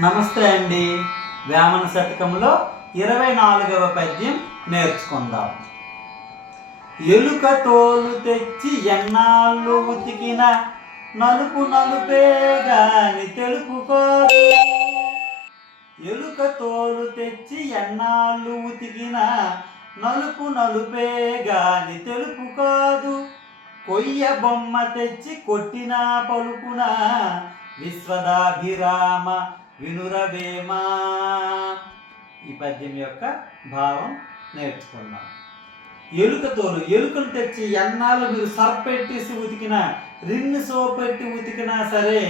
నమస్తే అండి. వేమన శతకంలో ఇరవై నాలుగవ పద్యం నేర్చుకుందాం. ఎలుక తోలు తెచ్చి ఎన్నాళ్ళు ఉతికిన నలుపు నలుపే గాని తెలుపుకోదు. ఎలుక తోలు తెచ్చి ఎన్నాళ్ళు ఉతికిన నలుపు నలుపే గాని తెలుపు కాదు కొయ్య బొమ్మ తెచ్చి కొట్టిన పలుకున విశ్వదాభిరామ వినురవేమా? ఈ పద్యం యొక్క భావం నేర్చుకున్నాం ఎలుకతోలు ఎలుకను తెచ్చి ఎన్నాళ్ళు మీరు సర్పెట్టేసి ఉతికినా రిన్ను సోపెట్టి ఉతికినా సరే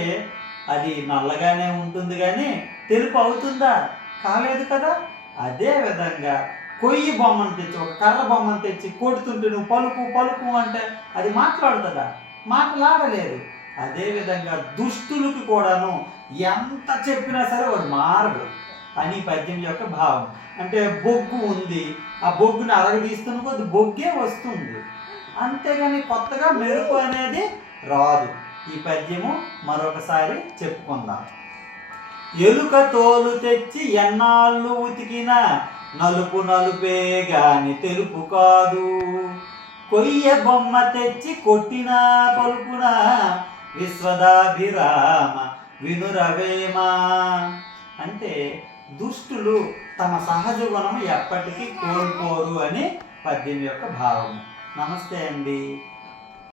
అది నల్లగానే ఉంటుంది కానీ తెలుపు అవుతుందా? కాలేదు కదా? అదే విధంగా కొయ్యి బొమ్మను తెచ్చి ఒక కర్ర బొమ్మను తెచ్చి కొడుతుంటే నువ్వు పలుకు పలుకు అంటే అది మాట్లాడుతుందా? మాట్లాడలేదు. అదేవిధంగా దుష్టులకు కూడాను ఎంత చెప్పినా సరే వాడు మారడు. అని ఈ పద్యం యొక్క భావం. అంటే బొగ్గు ఉంది. ఆ బొగ్గుని అరగదీస్తున్న కొద్ది బొగ్గే వస్తుంది. అంతేగాని కొత్తగా మెరుపు అనేది రాదు. ఈ పద్యము మరొకసారి చెప్పుకుందాం. ఎలుక తోలు తెచ్చి ఎన్నాళ్ళు ఉతికిన నలుపు నలుపే గాని తెలుపు కాదు. కొయ్య బొమ్మ తెచ్చి కొట్టిన పలుకున విశ్వదాభిరామ వినురవేమా. అంటే దుష్టులు తమ సహజ గుణం ఎప్పటికీ కోల్పోరు అని పద్యం యొక్క భావం నమస్తే అండి.